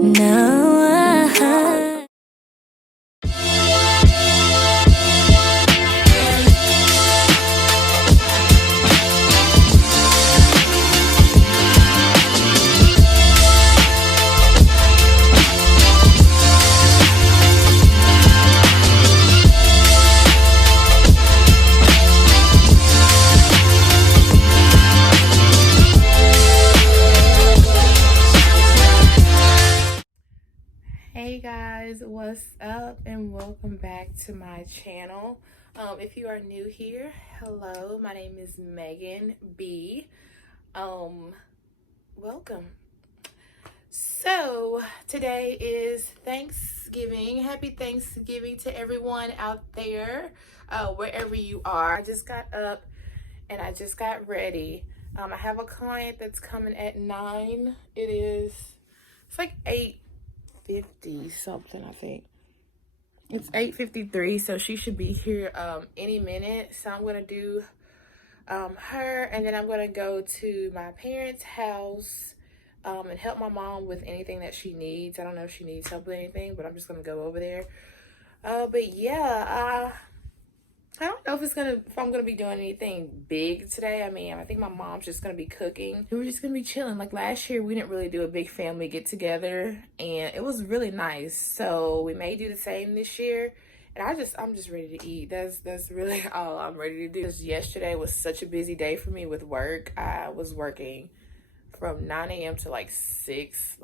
now. Hey guys, what's up and welcome back to my channel. If you are new here, hello, my name is Meaghan B. Welcome. So today is Thanksgiving. Happy Thanksgiving to everyone out there, wherever you are. I just got up and I just got ready. I have a client that's coming at 9. It's like 8:50 something, I think. It's 8:53, so she should be here any minute. So I'm gonna do her, and then I'm gonna go to my parents' house and help my mom with anything that she needs. I don't know if she needs help with anything, but I'm just gonna go over there. But yeah, I don't know if I'm gonna be doing anything big today. I mean, I think my mom's just gonna be cooking. We're just gonna be chilling. Like last year, we didn't really do a big family get together, and it was really nice. So we may do the same this year. And I'm just ready to eat. That's really all I'm ready to do. Because yesterday was such a busy day for me with work. I was working from 9 a.m. to like 6,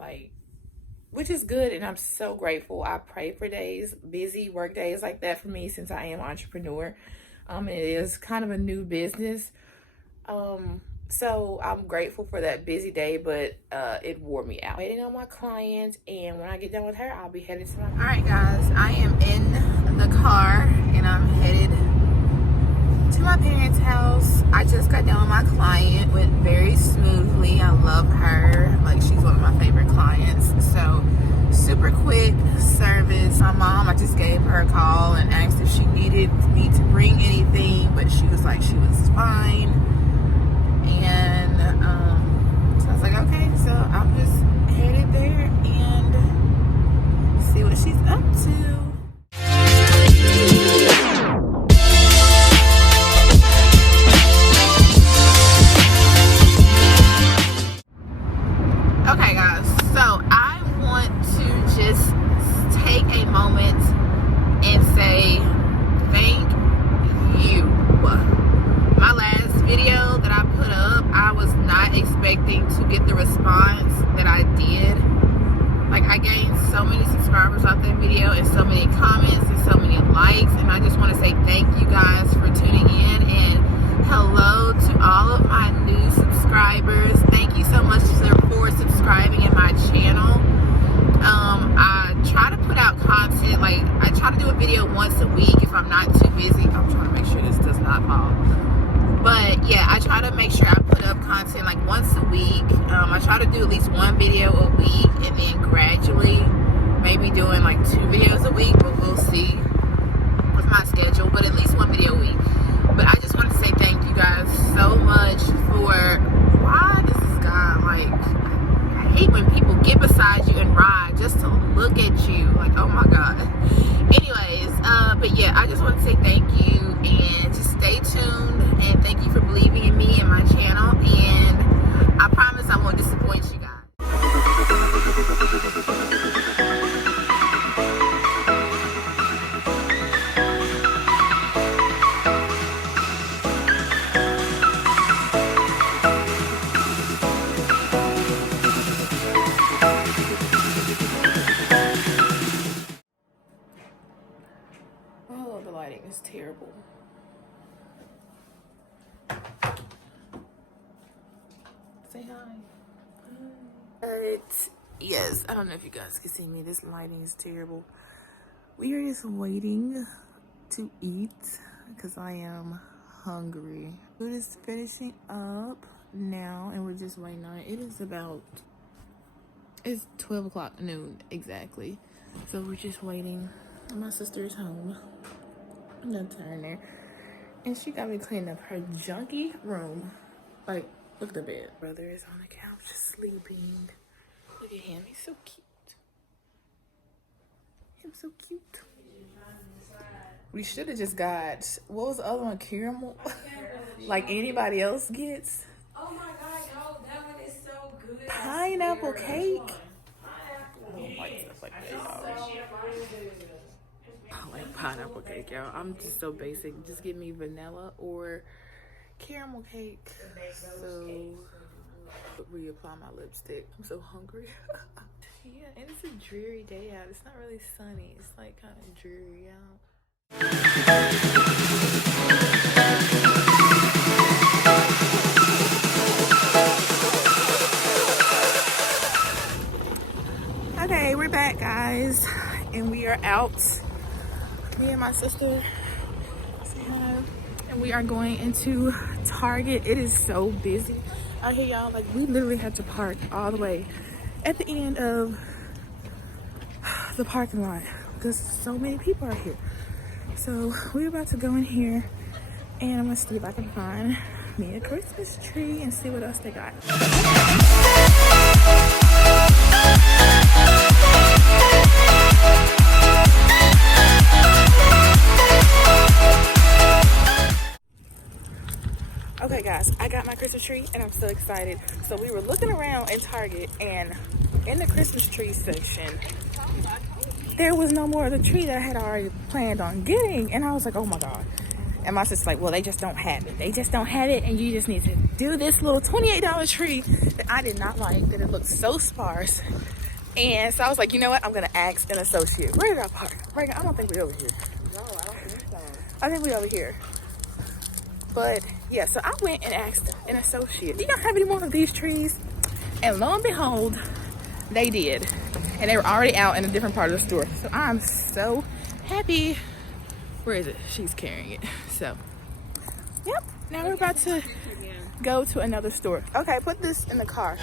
which is good, and I'm so grateful. I pray for busy work days like that for me, since I am an entrepreneur. It is kind of a new business. So I'm grateful for that busy day, but it wore me out. Waiting on my client, and when I get done with her, I'll be headed to my... All right, guys, I am in the car, and I'm headed to my parents' house. I just got done with my client. Went very smoothly. I love her. Like, she's one of my favorite clients. So super quick service. My mom, I just gave her a call and asked if she needed me to bring anything, but she was like she was fine. And so I was like, okay. So I'm just headed there and see what she's up to. Okay guys, so I want to just take a moment and say thank you. My last video that I put up, I was not expecting to get the response that I did. Like, I gained so many subscribers off that video, and so many comments and so many likes, and I just want to say thank you guys for tuning in, and hello to all of my new subscribers. Thank you so much for subscribing in my channel. I try to put out content, like I try to do a video once a week if I'm not too busy. I'm trying to make sure this does not fall. But yeah, I try to make sure I put up content like once a week. I try to do at least one video a week, and then gradually maybe doing like 2 videos a week, but we'll see with my schedule, but at least 1 video a week. But I just want to say thank you guys so much for... Why does this guy, like, I hate when people get beside you and ride just to look at you, like, oh my god. Anyways, but yeah, I just want to say thank you, and just stay tuned, and thank you for believing in me and my channel, and I promise I won't disappoint you guys. Oh, the lighting is terrible. Say hi. But yes, I don't know if you guys can see me. This lighting is terrible. We are just waiting to eat because I am hungry. Food is finishing up now, and we're just waiting on it. It's 12 o'clock noon exactly. So we're just waiting. My sister is home. I'm gonna turn there. And she got me cleaning up her junky room. Like, look at the bed. Brother is on the couch sleeping. Look at him, he's so cute. so cute. We should have just got, what was the other one? Caramel? Like anybody else gets. Oh my god, yo, that one is so good. Pineapple cake. I don't like stuff like that, y'all. I like pineapple cake, y'all. I'm just so basic. Just give me vanilla or caramel cake. So, reapply my lipstick. I'm so hungry. Yeah, and it's a dreary day out. It's not really sunny. It's like kind of dreary out. Okay, we're back, guys, and we are out. Me and my sister, say hello, and we are going into Target. It is so busy out here, y'all. Like, we literally had to park all the way at the end of the parking lot because so many people are here. So we're about to go in here, and I'm gonna see if I can find me a Christmas tree and see what else they got. Okay guys, I got my Christmas tree and I'm so excited. So we were looking around in Target, and in the Christmas tree section, there was no more of the tree that I had already planned on getting. And I was like, oh my God. And my sister's like, well, they just don't have it. They just don't have it, and you just need to do this little $28 tree that I did not like, that it looked so sparse. And so I was like, you know what? I'm gonna ask an associate. Where did I park? Right now, I don't think we're over here. No, I don't think so. I think we're over here. But yeah, so I went and asked an associate, do y'all have any more of these trees? And lo and behold, they did. And they were already out in a different part of the store. So I'm so happy. Where is it? She's carrying it. So, yep. Now we're about to go to another store. Okay, put this in the car.